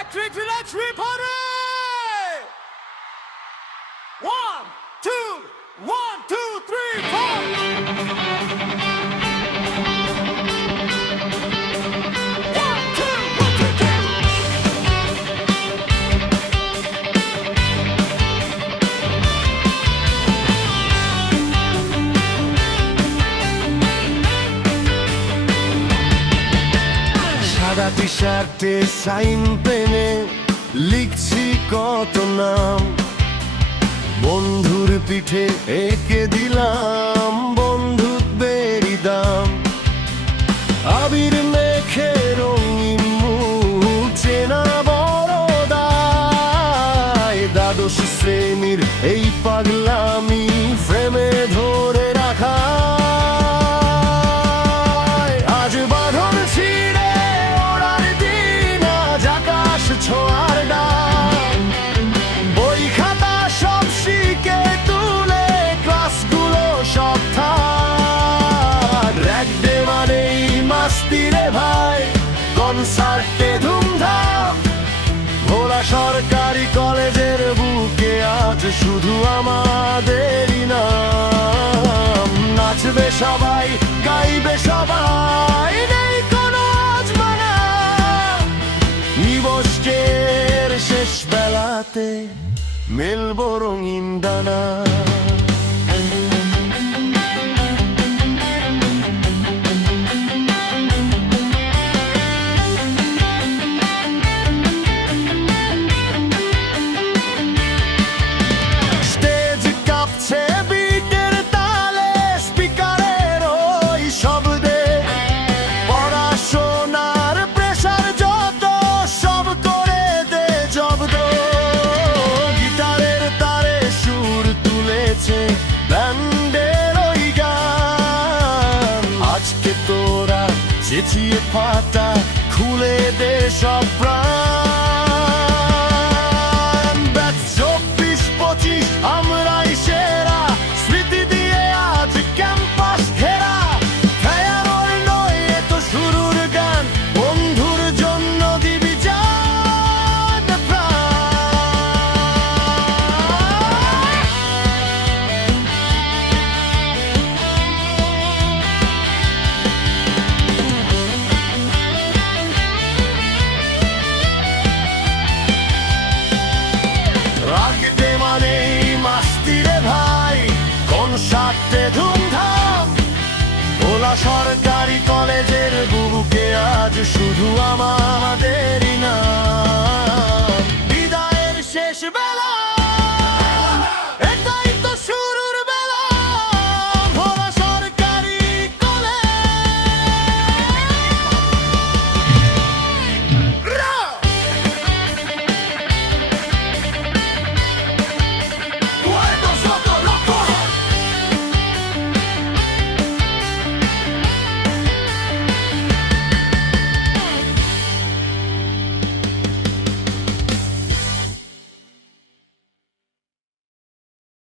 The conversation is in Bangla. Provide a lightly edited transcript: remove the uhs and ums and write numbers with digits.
Electric Party! One, two, three, four! One, two, three. সাদা টি শার্টে সাইন পেনে লিখছি কত নাম, বন্ধুর পিঠে এঁকে দিলাম বন্ধুত্বেরই দাম। আবির মেখে রঙিন মুখ চেনা বড় দায়, দ্বাদশ শ্রেণীর এই পাগলামি ফ্রেমে ধরে রাখা। আজ বাঁধন ছিঁড়ে ওড়ার দিন, আজ আকাশ ছোঁয়ার ডাক। বই খাতা সব শিখে তুলে ক্লাসগুলো সব থাক। র‍্যাগ ডে মানেই মাস্তি রে ভাই, কনসার্টে ধুমধাম। ভোলা সরকারি কলেজের বুকে আজ শুধু আমাদেরই নাম। নাচবে সবাই, গাইবে সবাই, নেই কোনো আজ মানা। নিবসকের শেষ বেলাতে মেলবো রঙিন ডানা। স্টেজ কাঁপছে বিটের তালে, স্পিকারের ওই শব্দে। পড়াশোনার প্রেসার যত সব করে দে জব্দ। গিটারের তারে সুর তুলেছে ব্যান্ডের ওই গান। আজকে তোরা চেঁচিয়ে ফাটা খুলে দে সব প্রাণ। ব্যাচ 24-25 আমরাই সেরা, স্মৃতি দিয়ে আজ ক্যাম্পাস ঘেরা। ফেয়ারওয়েল নয় এ তো শুরুর গান, বন্ধুর জন্য দিবি জান প্রাণ। রাগডে মানেই মাস্তি রে ভাই, কনসার্টে ধুমধাম। ভোলা সরকারি কলেজের বুকে আজ শুধু আমাদের